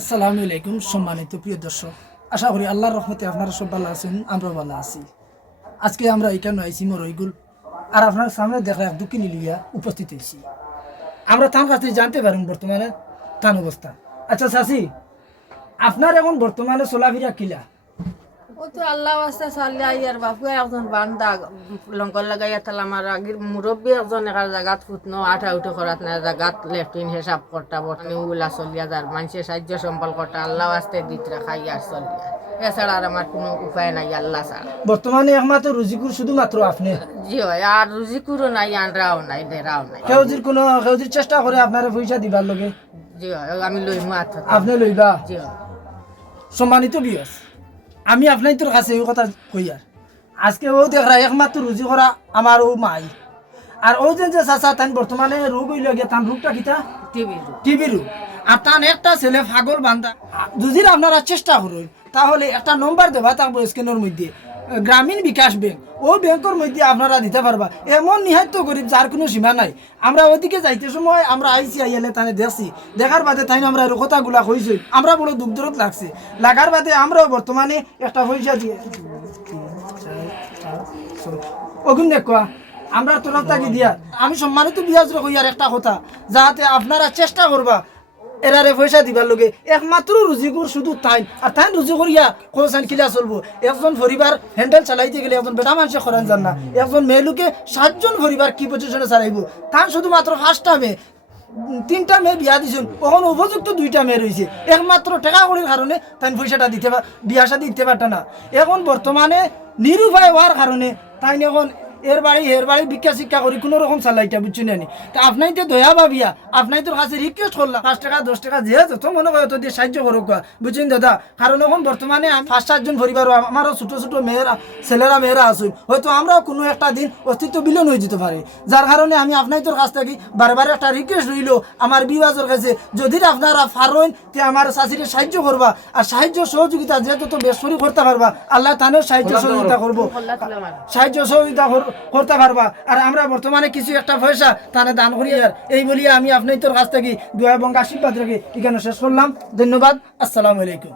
আসসালামু আলাইকুম সম্মানিত প্রিয় দর্শক, আশা করি আল্লাহর রহমতে আপনারা সব ভালো আছেন, আমরা ভালো আছি। আজকে আমরা এখানে আইসি মরইগুল আর আপনার সামনে দেখা এক দুঃখিনী লিয়া উপস্থিত হয়েছি। আমরা তার কাছে জানতে পারেন বর্তমানে তার অবস্থা। আচ্ছা চাচি, আপনার এখন বর্তমানে চলাফেরা কিলা? ও তো আল্লাহ আস্তে চালিয়ে ইয়ার বাপু একজন বান্দা লঙ্কর লাগাইয়া তাহলে আমার আগের মুরব্বী একজন একার জায়গাত ফুটনো আঠা উঠে করাত না জায়গাত লেট্রিন হিসাব করতা বর্তমানে ওগুলা চলিয়া যার মানুষের সাহায্য সম্পল করতা আল্লাহ আস্তে দিত রাখা ইয়ার চলিয়া এছাড়া আর আমার কোনো উপায় নাই আল্লাহ ছাড়া। বর্তমানে একমাত্র রুজিকুর শুধুমাত্র আপনি? জি হয়, আর রুজিকুরও নাই আনরাও নাই দেরাও নাই। কেউজির চেষ্টা করে আপনারা পয়সা দিবার লগে? জি হয়, আমি লইমু আত্মা। আপনি লইবা? জি হয়। সম্মানিত বিয়স, আমি আপনার কাছে এই কথা কইয়ার আজকে ও দেখা একমাত্র রুজি করা আমার ও মাই। আর ও যে চাচা তাই বর্তমানে রোগ হইল গিয়ে তার রোগটা কিতা টিবি রোগ। আর তার একটা ছেলে পাগল বান্ধা। যদি আপনারা চেষ্টা করুন তাহলে একটা নম্বর দেবা থাকবো স্ক্যানের মধ্যে, গ্রামীণ বিকাশ ব্যাংক, ও ব্যাংকের মধ্যে আপনারা দিতে পারবা। এমন নিহাত্য গরিব যার কোনো সীমা নাই। আমরা ওদিকে যাইতে সময় আমরা আইসি আইলে তাই দেখছি, দেখার বাদে তাই আমরা কথাগুলা হয়েছি, আমরা বড় দুঃখ দরদ লাগছে। লাগার বাদে আমরাও বর্তমানে একটা পয়সা দিয়ে অগুন দেখুয়া আমরা তরফ থাকি দিয়া আমি সম্মানিত বিয়াজ হইয়ার একটা কথা, যাতে আপনারা চেষ্টা করবা এরারে পয়সা দিবার লগে। একমাত্র রুজিকুর শুধু তাই, আর তাই রুজি করিয়া কোসান কিলা চলবো। একজন পরিবার হ্যান্ডেল চালাইতে গেলে একজন বেটা মানুষে করেন যান না, একজন মেয়ে লোকে 7 জন পরিবার কি পজিশনে চালাইব। তাই শুধুমাত্র 5টা মেয়ে, 3টা মেয়ে বিয়া দিছেন, ওখানে উপযুক্ত 2টা মেয়ে রয়েছে। একমাত্র টাকা কড়ির কারণে তাই পয়সাটা বিয়া শাদী দিতে পারত না। এখন বর্তমানে নিরুপায় হওয়ার কারণে তাই এখন এর বাড়ি ভিক্ষা শিক্ষা করি কোনো রকম চালাইটা বুঝছি না। তা আপনাই তো দয়া ভাবিয়া আপনাই তোর কাছে রিকোয়েস্ট করলাম 5 টাকা 10 টাকা যে যত মনে হয় তো দিয়ে সাহায্য করুক বুঝছেন দাদা। কারণ এখন বর্তমানে 5-7 জন পরিবার, আমারও ছোট ছোট মেয়েরা ছেলেরা মেয়েরা আসুন, হয়তো আমরাও কোনো একটা দিন অস্তিত্ব বিলীন হয়ে যেতে পারে। যার কারণে আমি আপনাই তোর কাছ থেকে বারবার একটা রিকোয়েস্ট রইল আমার বিবাজের কাছে, যদি আপনারা পারেন তে আমার শাশুড়ি সাহায্য করবা। আর সাহায্য সহযোগিতা যেহেতু তো বেসরি করতে পারবা, আল্লাহ তানেও সাহায্য সহযোগিতা করবো, সাহায্য সহযোগিতা করতে পারবা। আর আমরা বর্তমানে কিছু একটা পয়সা তাহলে দান করি। আর এই বলিয়া আমি আপনার তোর কাছ থেকে দোয়া এবং আশীর্বাদ রেখে এখানে শেষ করলাম। ধন্যবাদ। আসসালামু আলাইকুম।